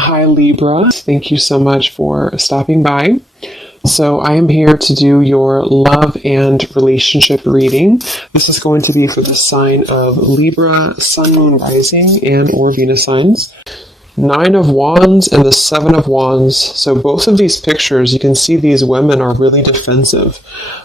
Hi Libra, thank you so much for stopping by. So I am here to do your love and relationship reading. This is going to be for the sign of Libra, Sun, Moon, Rising, and or Venus signs. Nine of Wands and the Seven of Wands. So both of these pictures, you can see these women are really defensive.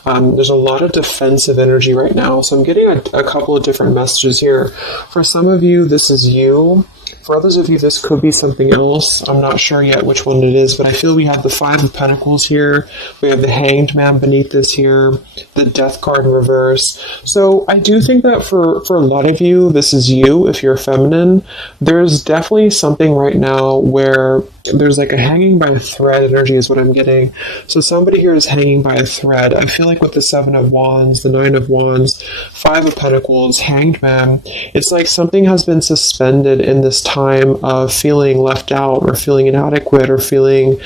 There's a lot of defensive energy right now. So I'm getting a couple of different messages here. For some of you, this is you. For others of you, this could be something else. I'm not sure yet which one it is, but I feel we have the Five of Pentacles here. We have the Hanged Man beneath this here, the Death card in reverse. So I do think that for a lot of you, this is you, if you're feminine. There's definitely something right now where there's like a hanging by a thread energy is what I'm getting. So somebody here is hanging by a thread. I feel like with the Seven of Wands, the Nine of Wands, Five of Pentacles, Hanged Man, it's like something has been suspended in this time of feeling left out or feeling inadequate or feeling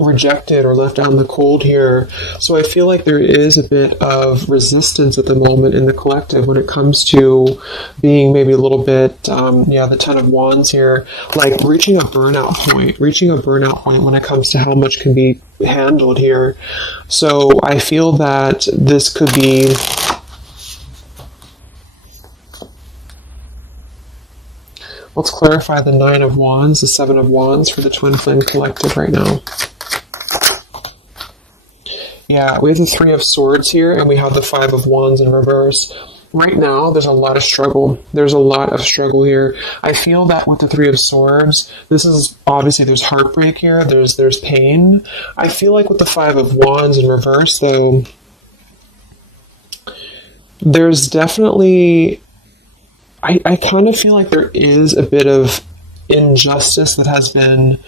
rejected or left out in the cold here. So I feel like there is a bit of resistance at the moment in the collective when it comes to being maybe a little bit, the Ten of Wands here, like reaching a burnout point when it comes to how much can be handled here. So I feel that this could be let's clarify the Nine of Wands, the Seven of Wands for the Twin Flame Collective right now. Yeah, we have the Three of Swords here, and we have the Five of Wands in reverse. Right now, there's a lot of struggle. There's a lot of struggle here. I feel that with the Three of Swords, this is obviously there's heartbreak here. There's pain. I feel like with the Five of Wands in reverse, though, there's definitely I kind of feel like there is a bit of injustice that has been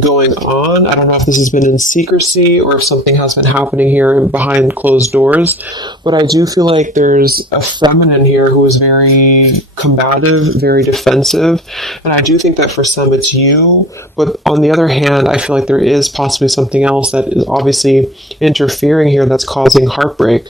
going on. I don't know if this has been in secrecy or if something has been happening here behind closed doors, but I do feel like there's a feminine here who is very combative, very defensive, and I do think that for some it's you, but on the other hand, I feel like there is possibly something else that is obviously interfering here that's causing heartbreak.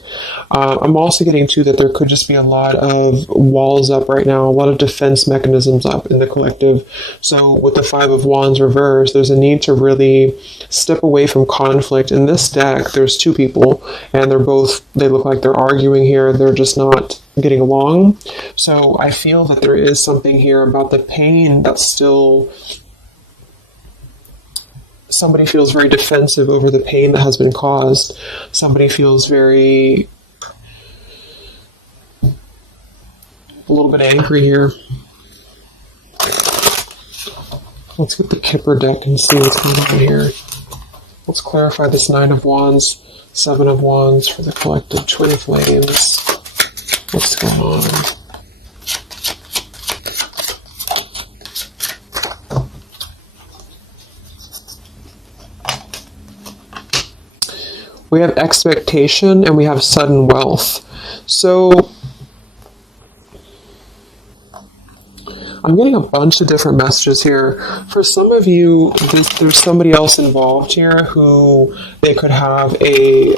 I'm also getting too that there could just be a lot of walls up right now, a lot of defense mechanisms up in the collective. So with the Five of Wands reverse, there's a need to really step away from conflict. In this deck, there's two people, and they look like they're arguing here. They're just not getting along. So I feel that there is something here about the pain that's still... Somebody feels very defensive over the pain that has been caused. Somebody feels very... a little bit angry here. Let's get the Kipper deck and see what's going on here. Let's clarify this Nine of Wands, Seven of Wands for the collective Twin Flames. What's going on? We have expectation and we have sudden wealth. So I'm getting a bunch of different messages here. For some of you, there's somebody else involved here who they could have a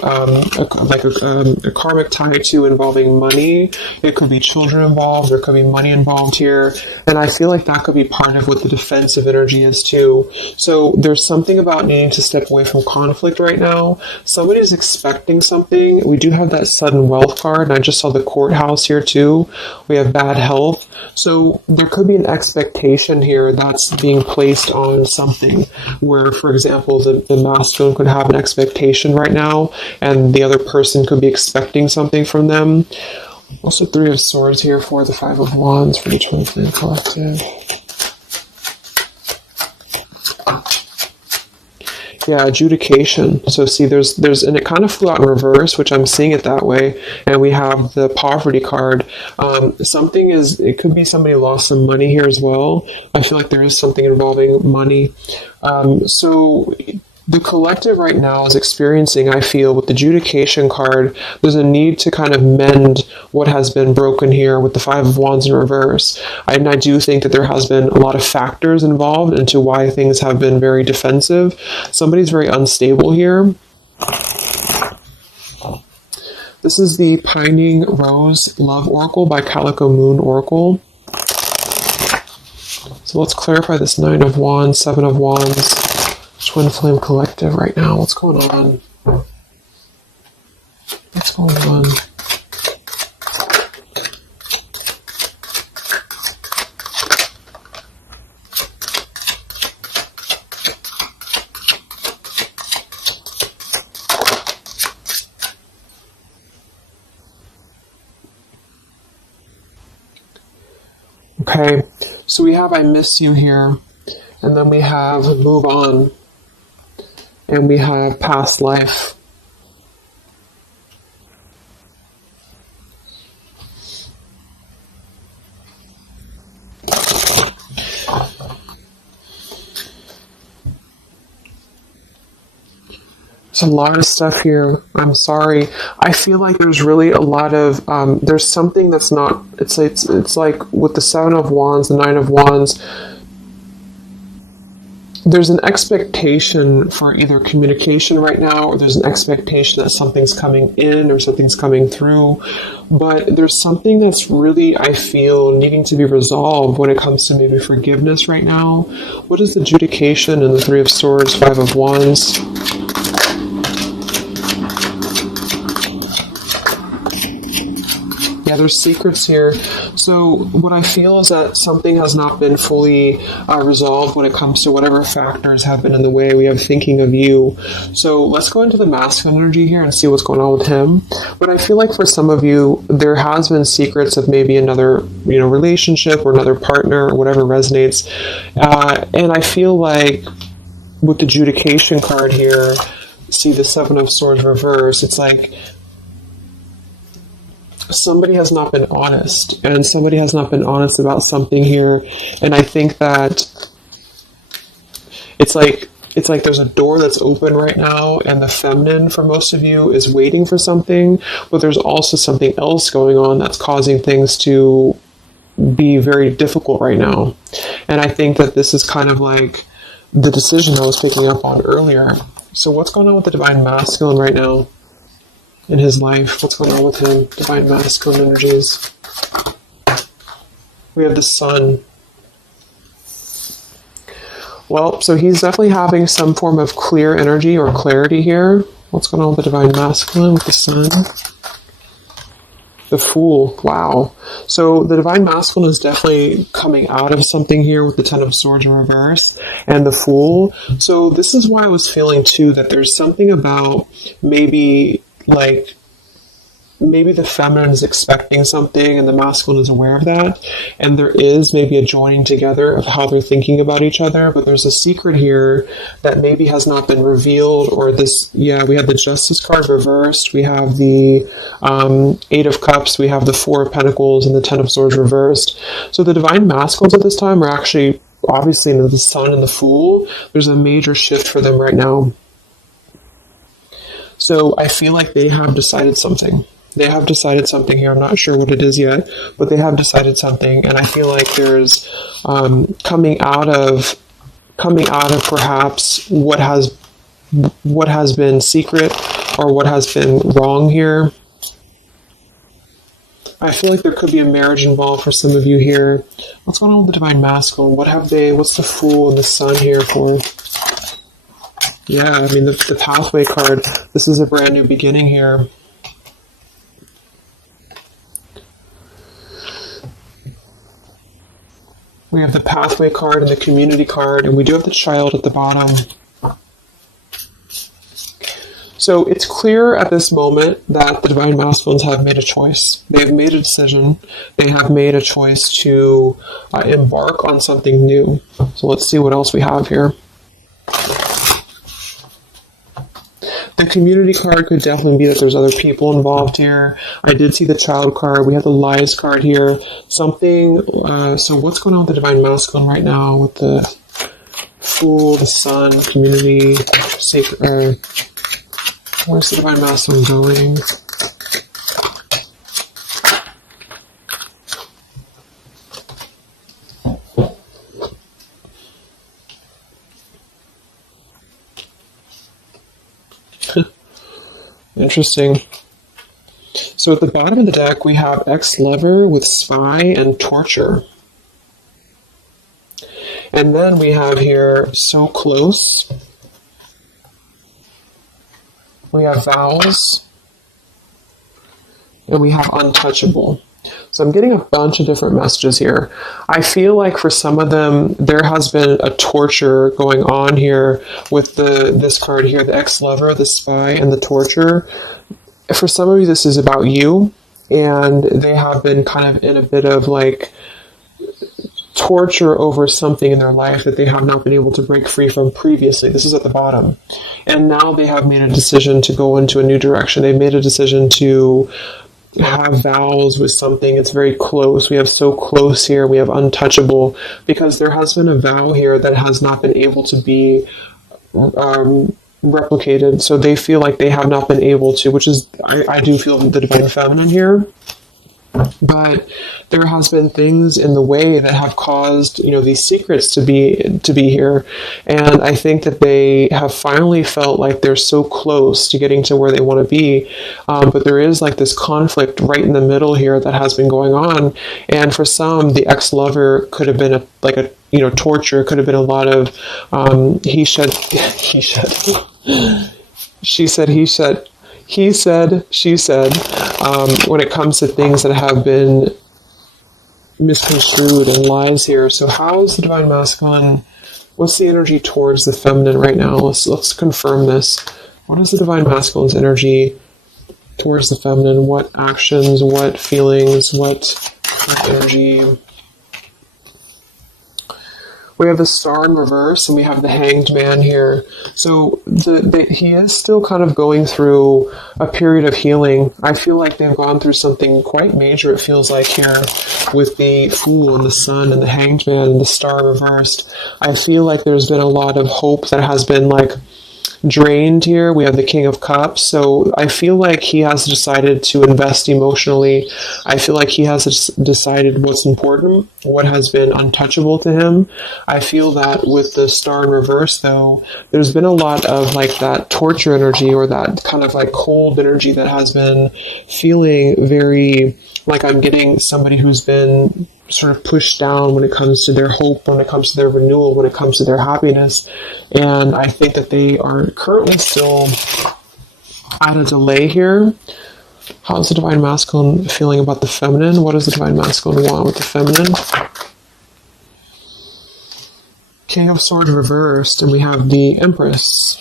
karmic tie to involving money. It could be children involved. There could be money involved here. And I feel like that could be part of what the defensive energy is too. So there's something about needing to step away from conflict right now. Somebody's expecting something. We do have that sudden wealth card, and I just saw the courthouse here too. We have bad health. So there could be an expectation here that's being placed on something where, for example, the masculine could have an expectation right now and the other person could be expecting something from them. Also Three of Swords here for the Five of Wands for the Twin Flame Collective. Yeah, adjudication. So see, there's, and it kind of flew out in reverse, which I'm seeing it that way. And we have the poverty card. It could be somebody lost some money here as well. I feel like there is something involving money. So the collective right now is experiencing, I feel, with the adjudication card, there's a need to kind of mend what has been broken here with the Five of Wands in reverse. And I do think that there has been a lot of factors involved into why things have been very defensive. Somebody's very unstable here. This is the Pining Rose Love Oracle by Calico Moon Oracle. So let's clarify this Nine of Wands, Seven of Wands, Twin Flame Collective right now. What's going on? What's going on? Okay, so we have I miss you here, and then we have move on, and we have past life. There's a lot of stuff here. I'm sorry. I feel like there's really a lot of there's something that's not. It's like with the Seven of Wands, the Nine of Wands. There's an expectation for either communication right now, or there's an expectation that something's coming in or something's coming through. But there's something that's really, I feel, needing to be resolved when it comes to maybe forgiveness right now. What is the adjudication in the Three of Swords, Five of Wands? Yeah, there's secrets here. So what I feel is that something has not been fully resolved when it comes to whatever factors have been in the way. We have thinking of you. So let's go into the masculine energy here and see what's going on with him. But I feel like for some of you, there has been secrets of maybe another, relationship or another partner or whatever resonates. And I feel like with the adjudication card here, see the Seven of Swords reverse, it's like somebody has not been honest, and somebody has not been honest about something here. And I think that it's like there's a door that's open right now, and the feminine for most of you is waiting for something, but there's also something else going on that's causing things to be very difficult right now. And I think that this is kind of like the decision I was picking up on earlier. So what's going on with the divine masculine right now in his life? What's going on with him? Divine masculine energies. We have the sun. Well, so he's definitely having some form of clear energy or clarity here. What's going on with the divine masculine with the sun? The Fool. Wow. So the divine masculine is definitely coming out of something here with the Ten of Swords in reverse and the Fool. So this is why I was feeling too that there's something about maybe the feminine is expecting something and the masculine is aware of that, and there is maybe a joining together of how they're thinking about each other, but there's a secret here that maybe has not been revealed. Or this, we have the Justice card reversed, we have the Eight of Cups, we have the Four of Pentacles, and the Ten of Swords reversed. So the divine masculines at this time are actually obviously into the Sun and the Fool. There's a major shift for them right now. So I feel like they have decided something. They have decided something here. I'm not sure what it is yet, but they have decided something. And I feel like there's coming out of perhaps what has been secret or what has been wrong here. I feel like there could be a marriage involved for some of you here. What's going on with the divine masculine? What's the Fool and the Sun here for? Yeah, I mean, the Pathway card, this is a brand new beginning here. We have the Pathway card and the Community card, and we do have the Child at the bottom. So it's clear at this moment that the divine masculines have made a choice. They have made a decision. They have made a choice to embark on something new. So let's see what else we have here. The Community card could definitely be that there's other people involved here. I did see the Child card. We have the Lies card here. Something, so what's going on with the divine masculine right now with the Fool, the Sun, Community, Sacred, where's the divine masculine going? Interesting. So at the bottom of the deck, we have ex-lover with spy and torture. And then we have here so close. We have vows. And we have untouchable. So I'm getting a bunch of different messages here. I feel like for some of them, there has been a torture going on here with this card here, the ex-lover, the spy, and the torture. For some of you, this is about you, and they have been kind of in a bit of like torture over something in their life that they have not been able to break free from previously. This is at the bottom. And now they have made a decision to go into a new direction. They've made a decision to have vows with something. It's very close. We have so close here. We have untouchable, because there has been a vow here that has not been able to be replicated. So they feel like they have not been able to, which is, I do feel the divine feminine here. But there has been things in the way that have caused, these secrets to be here. And I think that they have finally felt like they're so close to getting to where they want to be. But there is like this conflict right in the middle here that has been going on. And for some, the ex-lover could have been torture. Could have been a lot of he said, she said, he said, he said, she said, when it comes to things that have been misconstrued and lies here. So how is the divine masculine? What's the energy towards the feminine right now? Let's confirm this. What is the divine masculine's energy towards the feminine? What actions, what feelings, what energy? We have the Star in reverse, and we have the Hanged Man here. So he is still kind of going through a period of healing. I feel like they've gone through something quite major, it feels like, here with the Fool and the Sun and the Hanged Man and the Star reversed. I feel like there's been a lot of hope that has been drained here. We have the King of Cups. So I feel like he has decided to invest emotionally. I feel like he has decided what's important, what has been untouchable to him. I feel that with the Star in reverse, though, there's been a lot of that torture energy, or that kind of cold energy that has been feeling very like I'm getting somebody who's been sort of pushed down when it comes to their hope, when it comes to their renewal, when it comes to their happiness. And I think that they are currently still at a delay here. How's the divine masculine feeling about the feminine? What does the divine masculine want with the feminine? King of Swords reversed, and we have the Empress.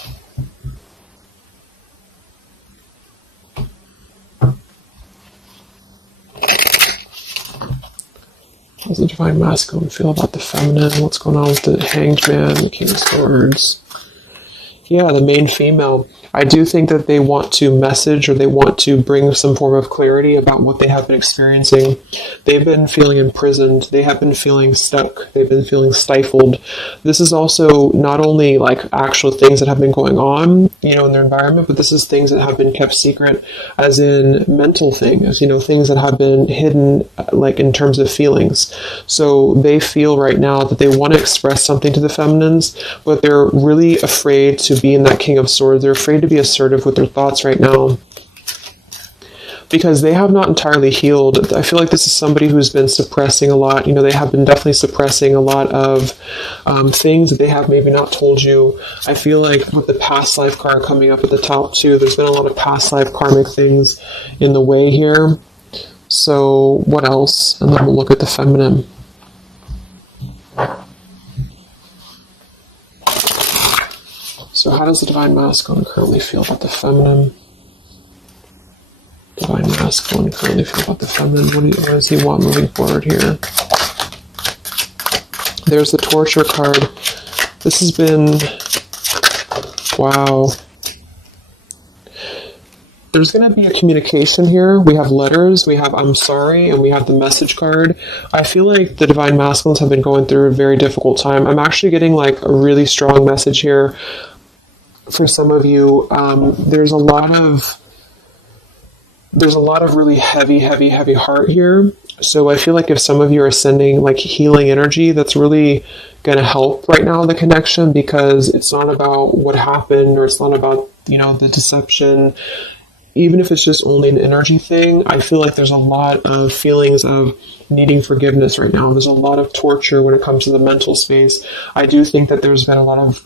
How does the divine masculine feel about the feminine? What's going on with the Hanged Man, the King of Swords? Yeah, the main female. I do think that they want to message, or they want to bring some form of clarity about what they have been experiencing. They've been feeling imprisoned. They have been feeling stuck. They've been feeling stifled. This is also not only actual things that have been going on, in their environment, but this is things that have been kept secret, as in mental things, things that have been hidden, in terms of feelings. So they feel right now that they want to express something to the feminines, but they're really afraid to be in that King of Swords. They're afraid to be assertive with their thoughts right now, because they have not entirely healed. I feel like this is somebody who's been suppressing a lot. They have been definitely suppressing a lot of things that they have maybe not told you. I feel like with the past life card coming up at the top too, there's been a lot of past life karmic things in the way here. So what else? And then we'll look at the feminine. So how does the divine masculine currently feel about the feminine? Divine masculine currently feel about the feminine? What does he want moving forward here? There's the torture card. This has been... Wow. There's going to be a communication here. We have letters, we have I'm sorry, and we have the message card. I feel like the divine masculines have been going through a very difficult time. I'm actually getting a really strong message here. For some of you, there's a lot of really heavy heart here. So I feel like if some of you are sending healing energy, that's really going to help right now, the connection, because it's not about what happened, or it's not about, the deception. even if it's just only an energy thing, I feel like there's a lot of feelings of needing forgiveness right now. There's a lot of torture when it comes to the mental space. I do think that there's been a lot of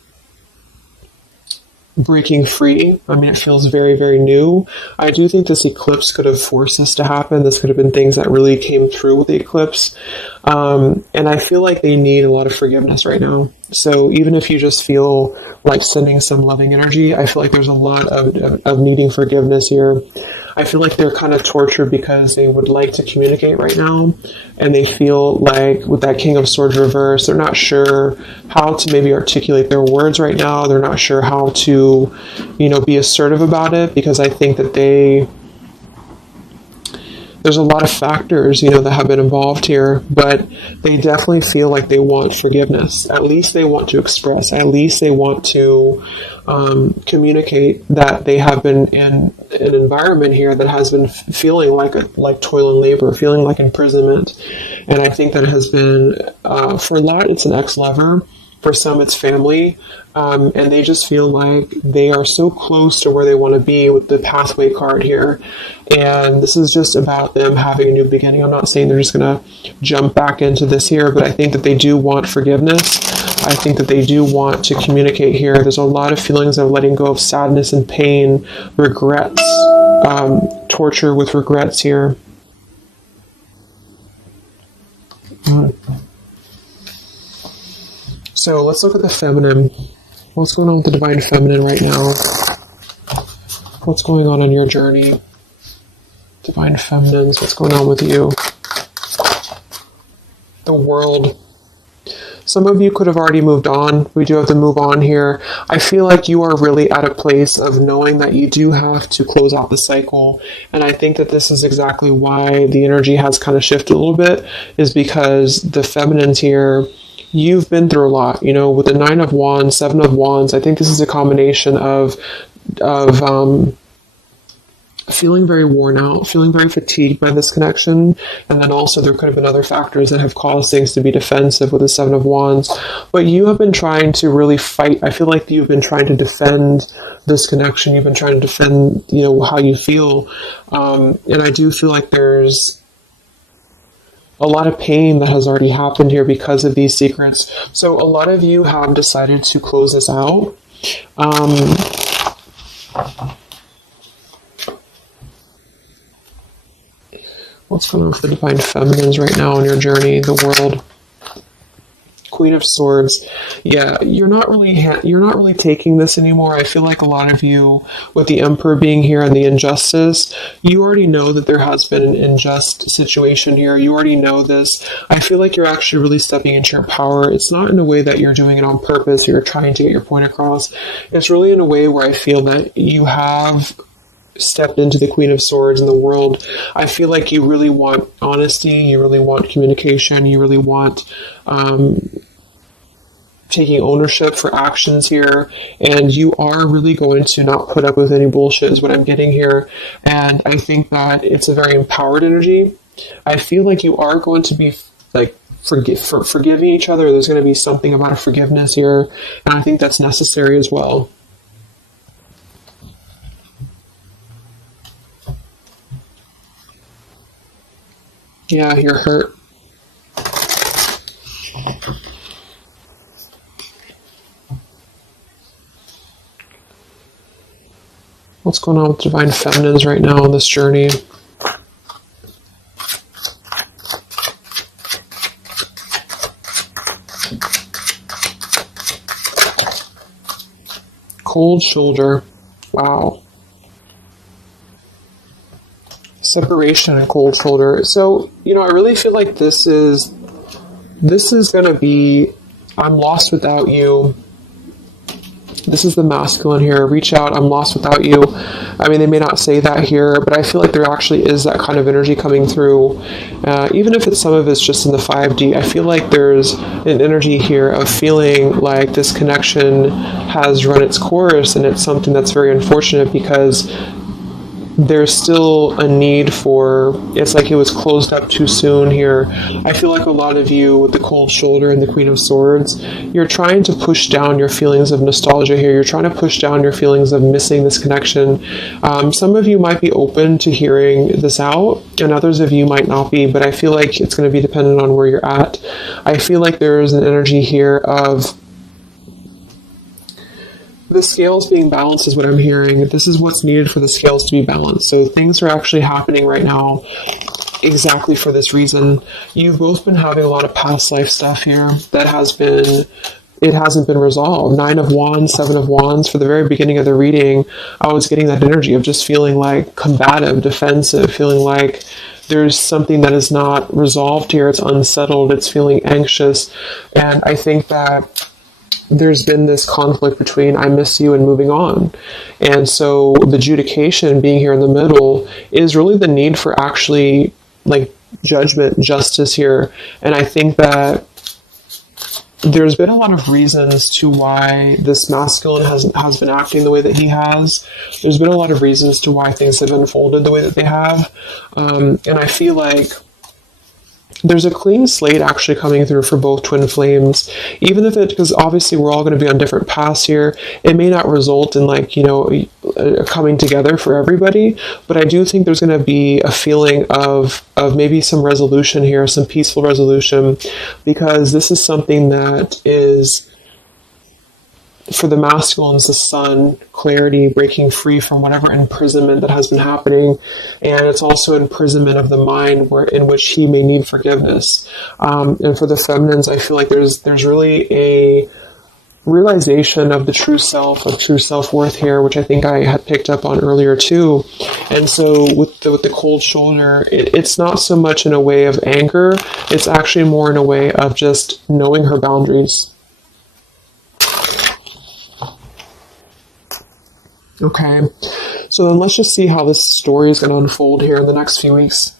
breaking free. I mean, it feels very, very new. I do think this eclipse could have forced this to happen. This could have been things that really came through with the eclipse. And I feel like they need a lot of forgiveness right now. So even if you just feel like sending some loving energy, I feel like there's a lot of needing forgiveness here. I feel like they're kind of tortured because they would like to communicate right now, and they feel like with that King of Swords reverse, they're not sure how to maybe articulate their words right now. They're not sure how to, be assertive about it, because I think that there's a lot of factors, that have been involved here, but they definitely feel like they want forgiveness. At least they want to express. At least they want to communicate that they have been in an environment here that has been feeling like toil and labor, feeling like imprisonment. And I think that has been, for a lot, it's an ex-lover. For some, it's family. And they just feel like they are so close to where they want to be with the pathway card here. And this is just about them having a new beginning. I'm not saying they're just going to jump back into this here, but I think that they do want forgiveness. I think that they do want to communicate here. There's a lot of feelings of letting go of sadness and pain, regrets, torture with regrets here. So let's look at the feminine. What's going on with the divine feminine right now? What's going on your journey? Divine feminines, what's going on with you? The world. Some of you could have already moved on. We do have to move on here. I feel like you are really at a place of knowing that you do have to close out the cycle. And I think that this is exactly why the energy has kind of shifted a little bit, is because the feminines here, you've been through a lot, with the 9 of Wands, 7 of Wands. I think this is a combination of feeling very worn out, feeling very fatigued by this connection. And then also there could have been other factors that have caused things to be defensive with the 7 of Wands. But you have been trying to really fight. I feel like you've been trying to defend this connection. You've been trying to defend, how you feel. And I do feel like there's a lot of pain that has already happened here because of these secrets. So a lot of you have decided to close this out. What's going on with the divine feminines right now in your journey, the world? Queen of Swords. Yeah, you're not really taking this anymore. I feel like a lot of you, with the Emperor being here and the injustice, you already know that there has been an unjust situation here. You already know this. I feel like you're actually really stepping into your power. It's not in a way that you're doing it on purpose or you're trying to get your point across. It's really in a way where I feel that you have stepped into the Queen of Swords in the world. I feel like you really want honesty, you really want communication, you really want taking ownership for actions here, and you are really going to not put up with any bullshit is what I'm getting here. And I think that it's a very empowered energy. I feel like you are going to be like forgiving each other. There's going to be something about a forgiveness here, and I think that's necessary as well. Yeah, you're hurt. What's going on with divine feminines right now on this journey? Cold shoulder. Wow. Separation and cold shoulder. So, I really feel like this is going to be, I'm lost without you. This is the masculine here. Reach out, I'm lost without you. I mean, they may not say that here, but I feel like there actually is that kind of energy coming through. Even if some of it's just in the 5D, I feel like there's an energy here of feeling like this connection has run its course, and it's something that's very unfortunate because there's still a need for, it's like it was closed up too soon here. I feel like a lot of you with the cold shoulder and the Queen of Swords, you're trying to push down your feelings of nostalgia here. You're trying to push down your feelings of missing this connection. Some of you might be open to hearing this out, and others of you might not be, but I feel like it's going to be dependent on where you're at. I feel like there is an energy here of the scales being balanced is what I'm hearing. This is what's needed for the scales to be balanced. So things are actually happening right now exactly for this reason. You've both been having a lot of past life stuff here that it hasn't been resolved. 9 of Wands, 7 of Wands. For the very beginning of the reading, I was getting that energy of just feeling like combative, defensive, feeling like there's something that is not resolved here. It's unsettled. It's feeling anxious. And I think that there's been this conflict between I miss you and moving on. And so the adjudication being here in the middle is really the need for actually like judgment, justice here. And I think that there's been a lot of reasons to why this masculine has been acting the way that he has. There's been a lot of reasons to why things have unfolded the way that they have. And I feel like there's a clean slate actually coming through for both twin flames, even if because obviously we're all going to be on different paths here. It may not result in like, coming together for everybody, but I do think there's going to be a feeling of maybe some resolution here, some peaceful resolution, because this is something that is, for the masculines, the sun, clarity, breaking free from whatever imprisonment that has been happening. And it's also imprisonment of the mind in which he may need forgiveness. And for the feminines, I feel like there's really a realization of the true self, of true self-worth here, which I think I had picked up on earlier too. And so with the cold shoulder, it's not so much in a way of anger. It's actually more in a way of just knowing her boundaries. Okay, so then let's just see how this story is going to unfold here in the next few weeks.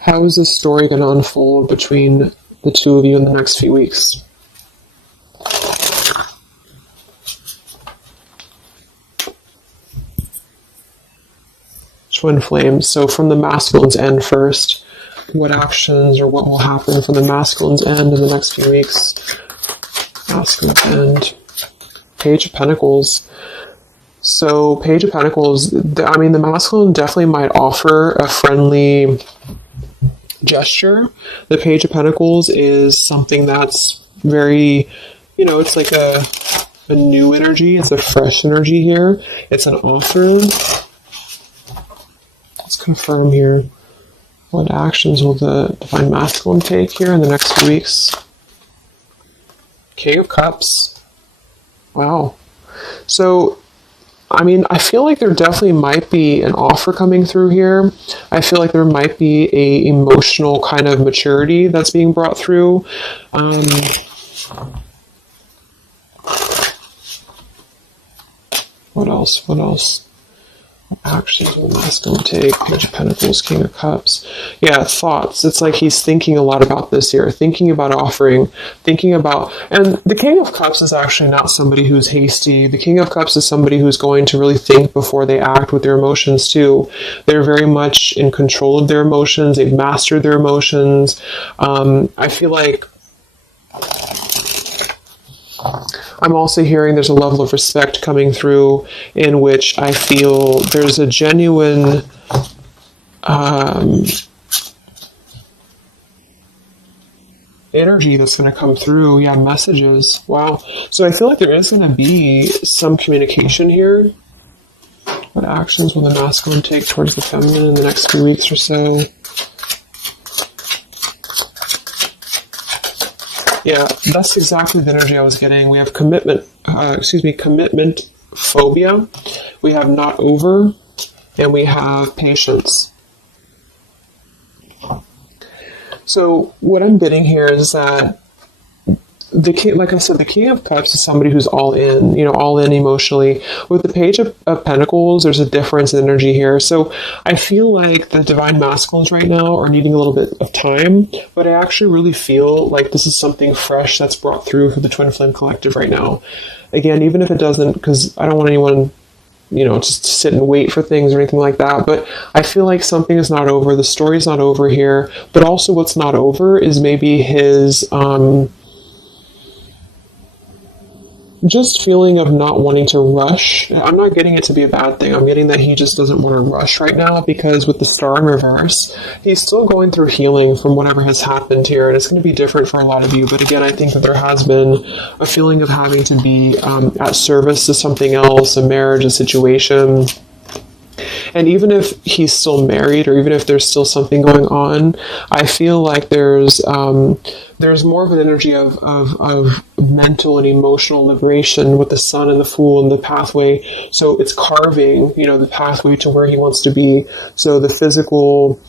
How is this story going to unfold between the two of you in the next few weeks? Twin flames. So from the masculine's end first, what actions or what will happen from the masculine's end in the next few weeks? Masculine's end. Page of Pentacles. So Page of Pentacles, the masculine definitely might offer a friendly gesture. The Page of Pentacles is something that's very, it's like a new energy. It's a fresh energy here. It's an offer. Let's confirm here. What actions will the Divine Masculine take here in the next few weeks? King of Cups. Wow. So, I feel like there definitely might be an offer coming through here. I feel like there might be a emotional kind of maturity that's being brought through. What else? Actions will the masculine take? Page of Pentacles, King of Cups. Yeah, thoughts. It's like he's thinking a lot about this here, thinking about offering, and the King of Cups is actually not somebody who's hasty. The King of Cups is somebody who's going to really think before they act with their emotions too. They're very much in control of their emotions. They've mastered their emotions. I feel like I'm also hearing there's a level of respect coming through in which I feel there's a genuine energy that's going to come through. Yeah, messages. Wow. So I feel like there is going to be some communication here. What actions will the masculine take towards the feminine in the next few weeks or so? Yeah, that's exactly the energy I was getting. We have commitment phobia. We have not over, and we have patience. So what I'm getting here is that the king, like I said, the King of Cups is somebody who's all in, all in emotionally. With the Page of Pentacles, there's a difference in energy here. So I feel like the Divine Masculines right now are needing a little bit of time, but I actually really feel like this is something fresh that's brought through for the Twin Flame Collective right now. Again, even if it doesn't, because I don't want anyone just sit and wait for things or anything like that. But I feel like something is not over. The story's not over here. But also what's not over is maybe his just feeling of not wanting to rush. I'm not getting it to be a bad thing. I'm getting that he just doesn't want to rush right now, because with the star in reverse, he's still going through healing from whatever has happened here, and it's going to be different for a lot of you. But again, I think that there has been a feeling of having to be at service to something else, a marriage, a situation. And even if he's still married, or even if there's still something going on, I feel like there's more of an energy of mental and emotional liberation with the Sun and the Fool and the pathway. So it's carving, the pathway to where he wants to be. So the physical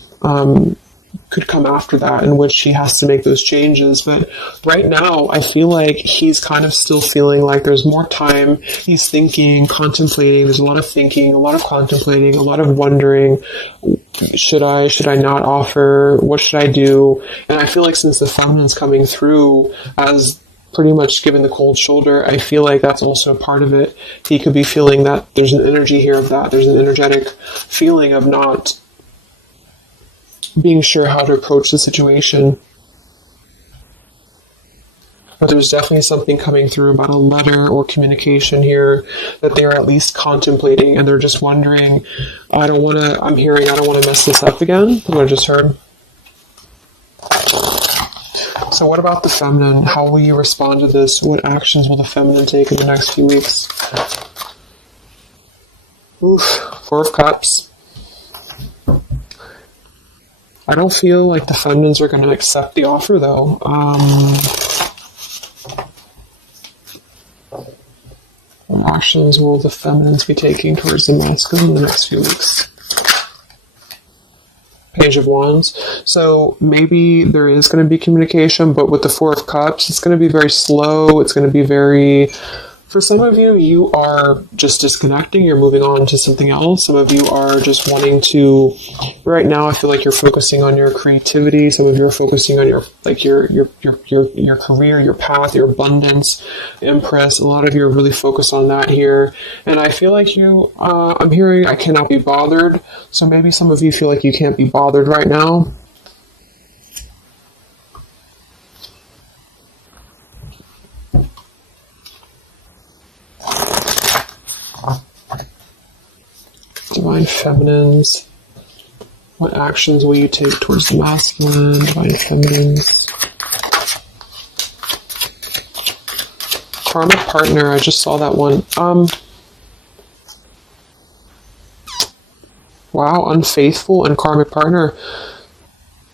could come after that, in which he has to make those changes. But right now, I feel like he's kind of still feeling like there's more time. He's thinking, contemplating. There's a lot of thinking, a lot of contemplating, a lot of wondering. Should I not offer? What should I do? And I feel like since the feminine's coming through as pretty much giving the cold shoulder, I feel like that's also a part of it. He could be feeling that there's an energy here of that. There's an energetic feeling of not being sure how to approach the situation. But there's definitely something coming through about a letter or communication here that they're at least contemplating, and they're just wondering, I don't want to mess this up again, what I just heard. So what about the feminine? How will you respond to this? What actions will the feminine take in the next few weeks? Oof, Four of Cups. I don't feel like the feminines are going to accept the offer, though. What actions will the feminines be taking towards the masculine in the next few weeks? Page of Wands. So maybe there is going to be communication, but with the Four of Cups, it's going to be very slow. It's going to be very... For some of you, you are just disconnecting. You're moving on to something else. Some of you are just wanting to... Right now, I feel like you're focusing on your creativity. Some of you are focusing on your career, your path, your abundance, Empress. A lot of you are really focused on that here. And I feel like you... I'm hearing I cannot be bothered. So maybe some of you feel like you can't be bothered right now. Divine Feminines. What actions will you take towards the masculine? Divine Feminines. Karmic Partner. I just saw that one. Wow, Unfaithful and Karmic Partner.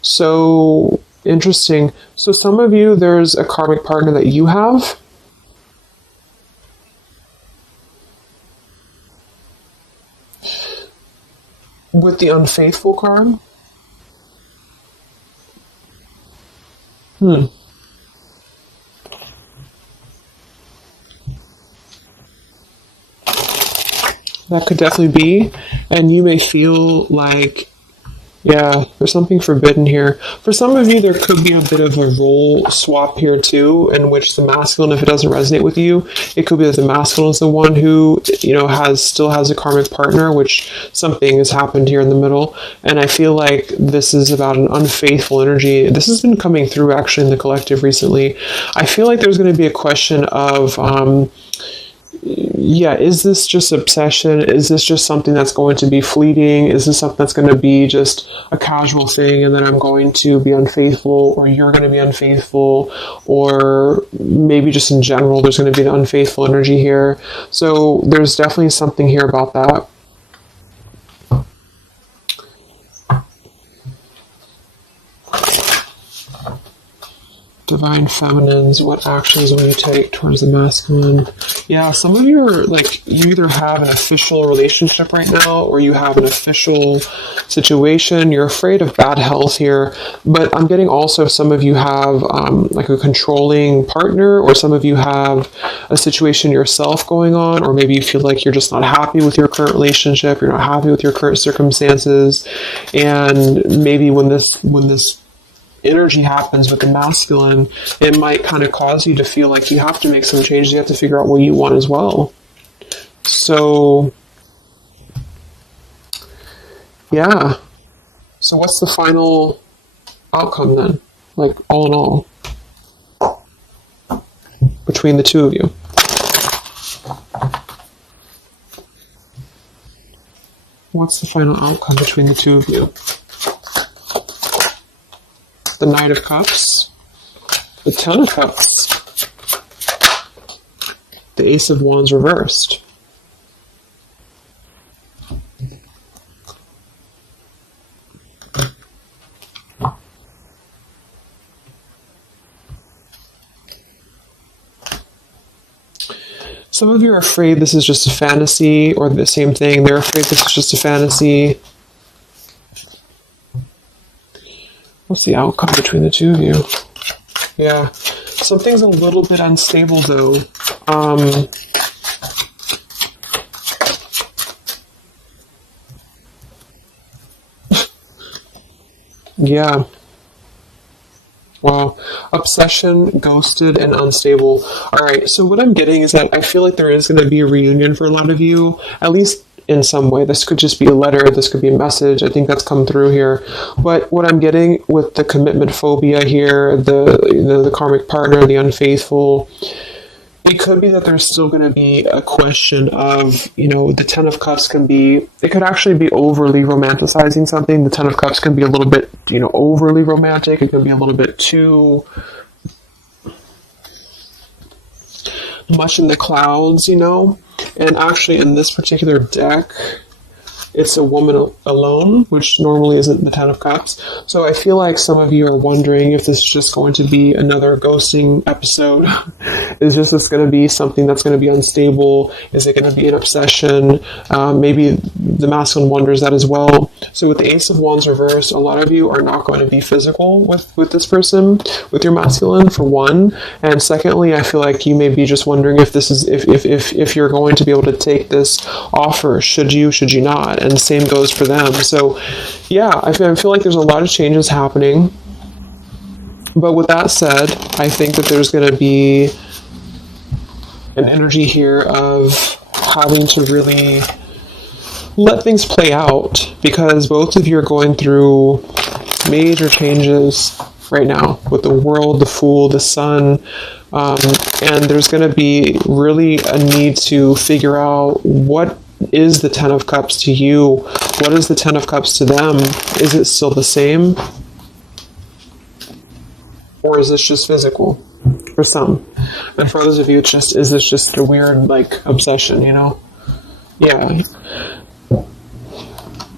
So interesting. So some of you, there's a karmic partner that you have. With the Unfaithful card? That could definitely be. And you may feel like, yeah, there's something forbidden here. For some of you, there could be a bit of a role swap here too, in which the masculine, if it doesn't resonate with you, it could be that the masculine is the one who, still has a karmic partner, which something has happened here in the middle. And I feel like this is about an unfaithful energy. This has been coming through actually in the collective recently. I feel like there's going to be a question of, is this just obsession? Is this just something that's going to be fleeting? Is this something that's going to be just a casual thing, and then I'm going to be unfaithful, or you're going to be unfaithful, or maybe just in general there's going to be an unfaithful energy here. So there's definitely something here about that. Divine Feminines, what actions will you take towards the masculine? Yeah, some of you are you either have an official relationship right now, or you have an official situation. You're afraid of bad health here, but I'm getting also some of you have a controlling partner, or some of you have a situation yourself going on, or maybe you feel like you're just not happy with your current relationship, you're not happy with your current circumstances, and maybe when this energy happens with the masculine, it might kind of cause you to feel like you have to make some changes. You have to figure out what you want as well. So Yeah. So what's the final outcome then? Like, all in all, between the two of you? What's the final outcome between the two of you? The Knight of Cups, the Ten of Cups, the Ace of Wands reversed. Some of you are afraid this is just a fantasy, or the same thing, they're afraid this is just a fantasy. What's the outcome between the two of you? Yeah, something's a little bit unstable though. Yeah. Wow. Obsession, ghosted, and unstable. Alright, so what I'm getting is that I feel like there is going to be a reunion for a lot of you, at least in some way. This could just be a letter, this could be a message. I think that's come through here. But what I'm getting with the commitment phobia here, the karmic partner, the unfaithful, it could be that there's still going to be a question of, the Ten of Cups it could actually be overly romanticizing something. The Ten of Cups can be a little bit, overly romantic. It can be a little bit too much in the clouds, And actually in this particular deck, it's a woman alone, which normally isn't the Ten of Cups. So I feel like some of you are wondering if this is just going to be another ghosting episode. Is this going to be something that's going to be unstable? Is it going to be an obsession? Maybe the masculine wonders that as well. So with the Ace of Wands reversed, a lot of you are not going to be physical with this person, with your masculine, for one. And secondly, I feel like you may be just wondering if this is if you're going to be able to take this offer. Should you not? And the same goes for them. So yeah, I feel like there's a lot of changes happening. But with that said, I think that there's going to be an energy here of having to really let things play out, because both of you are going through major changes right now with the World, the Fool, the Sun, and there's going to be really a need to figure out what is the Ten of Cups to you? What is the Ten of Cups to them? Is it still the same? Or is this just physical? For some. And for others of you, is this just a weird, obsession, Yeah.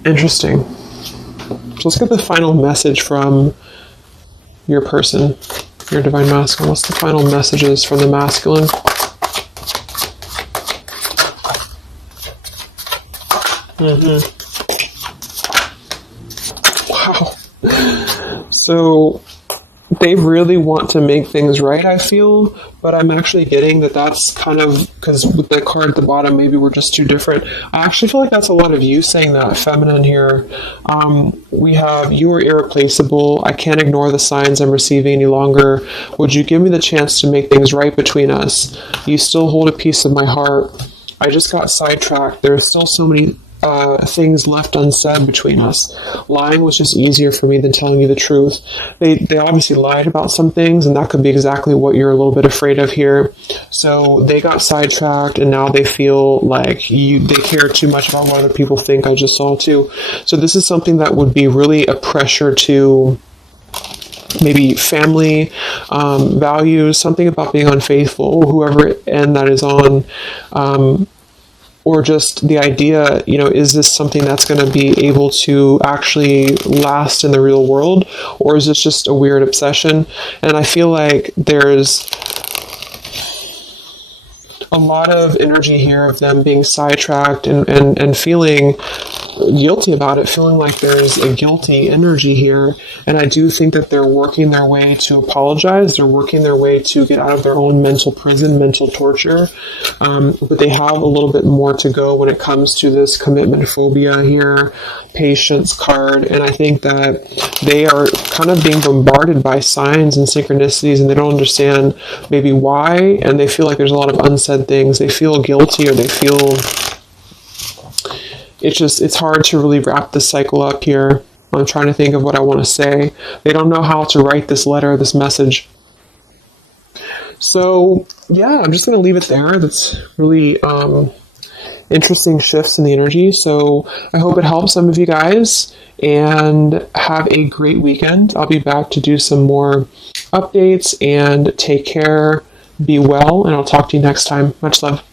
Interesting. So let's get the final message from your person, your divine masculine. What's the final messages from the masculine? Wow. So they really want to make things right, I feel, but I'm actually getting that's kind of, because with the card at the bottom, maybe we're just too different. I actually feel like that's a lot of you saying that, feminine here. We have, you are irreplaceable. I can't ignore the signs I'm receiving any longer. Would you give me the chance to make things right between us? You still hold a piece of my heart. I just got sidetracked. There are still so many things left unsaid between us. Lying was just easier for me than telling you the truth. They obviously lied about some things, and that could be exactly what you're a little bit afraid of here. So they got sidetracked, and now they feel like they care too much about what other people think. I just saw too. So this is something that would be really a pressure to maybe family values, something about being unfaithful, whoever end that is on, or just the idea, is this something that's going to be able to actually last in the real world, or is this just a weird obsession? And I feel like there's a lot of energy here of them being sidetracked and feeling guilty about it, feeling like there's a guilty energy here. And I do think that they're working their way to apologize. They're working their way to get out of their own mental prison, mental torture. But they have a little bit more to go when it comes to this commitment phobia here, patience card. And I think that they are kind of being bombarded by signs and synchronicities, and they don't understand maybe why. And they feel like there's a lot of unsaid things. They feel guilty, or they feel it's hard to really wrap this cycle up here. I'm trying to think of what I want to say. They don't know how to write this letter, this message. So yeah, I'm just going to leave it there. That's really interesting shifts in the energy. So I hope it helps some of you guys, and have a great weekend. I'll be back to do some more updates, and take care, be well, and I'll talk to you next time. Much love.